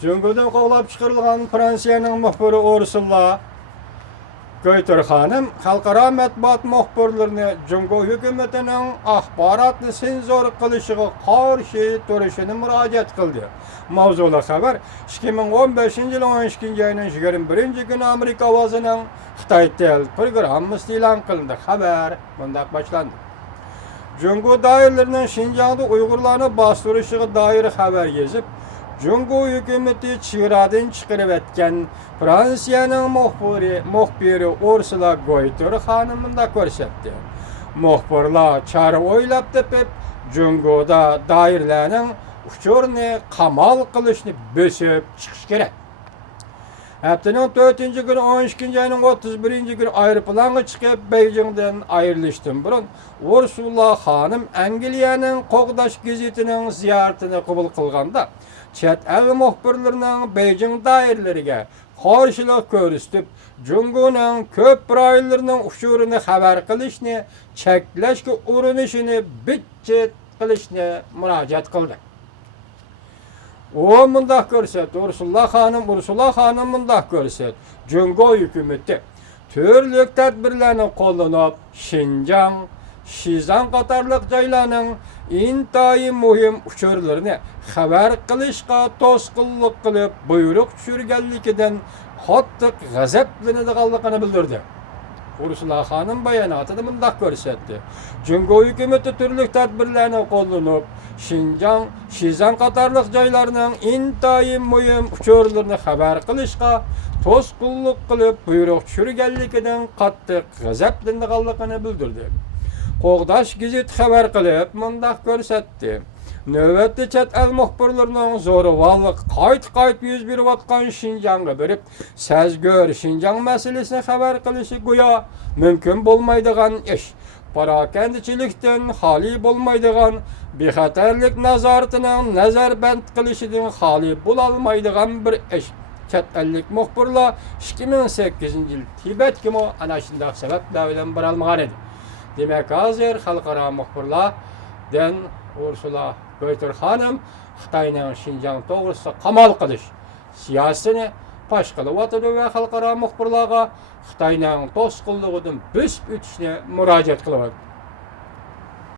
Cüngüden qovlap çıkarılgan Fransiyanın muhbiri Ursula Göyter hanım halkara matbuat muhbirlerini Cüngü hükümetinin ahbaratını senzor kılışığı karşı duruşunu müracaat kıldı. Mavzula haber 2015 yılın 12. ayının 21. günü Amerika avazının Xitay Tel programı ilan kılındı. Haber bundak başlandı. Cüngü dairlerinin Şinjan'da Uygurlarını bastırışığı dair haber gezip Cüngü hükümeti çığıradın çıkarıp etken Fransiya'nın muhbiri Ursula Göyter hanımında görsetti. Muhbirler çare oylap tepip Cüngü'da dairlerinin uçurunu kamal kılışını bösüp çıkış gerek. Haftanın 4. günü 12. ayının 31. günü aeroplana çıkıp Beijing'den ayrılıştım burun Ursula hanım Angliyanın Qoğdaş gazetinin ziyaretini kabul kılganda chet el muhbirlerinin Beijing dairleriga karşılık görüstüp Cüngü'nün köp raylarının uçurunu haber kılışını çekleşki uğrunuşunu bitçet kılışını müracaat kıldı. O mındak görset, Ursula hanım mındak görset, Cüngü hükümeti türlük tedbirlerini kollanıp Şizan qatarlıq jaylarning intayi muhim uçurlarını haber kılışqa tosqulluq qilib buyruq tushirganligidan qattiq g'azablanadiganligini bildirdi. Ursula hanım bayanatida mundaq ko'rsatdi. Cüngü hükümeti türlük tedbirlerini kollanıp Şizan qatarlıq jaylarning intayi muhim uçurlarını haber kılışqa tosqulluq qilib buyruq tushirganligidan qattiq g'azablanadiganligini bildirdi. Qoğdaş gazet haber qilib mundaq ko'rsatdi. Növbetli chet el muhbirlerinin zo'ravonlik qayt yuz berib atgan Şinjanga berib, sezgör Şinjan meselesini haber qilishi go'yo mümkün bo'lmaydigan ish. Parakandichilikdan xoli bo'lmaydigan, bexatarlik nazoratining nazarband qilishidan xoli bo'lolmaydigan bir ish. Chet ellik muhbirlar 2008 yil Tibetga ana shunday sabablar bilan bora olmagan edi. Demek hazır xalqaro muhbirlar den Ursula Göyter hanım Xitayning Şinjan to'g'risida qamal qilish siyosatini pash qilib o'tadi va xalqaro muhbirlarga Xitayning to'sqinligidan bo'sib o'tishni murojaat qilyapti.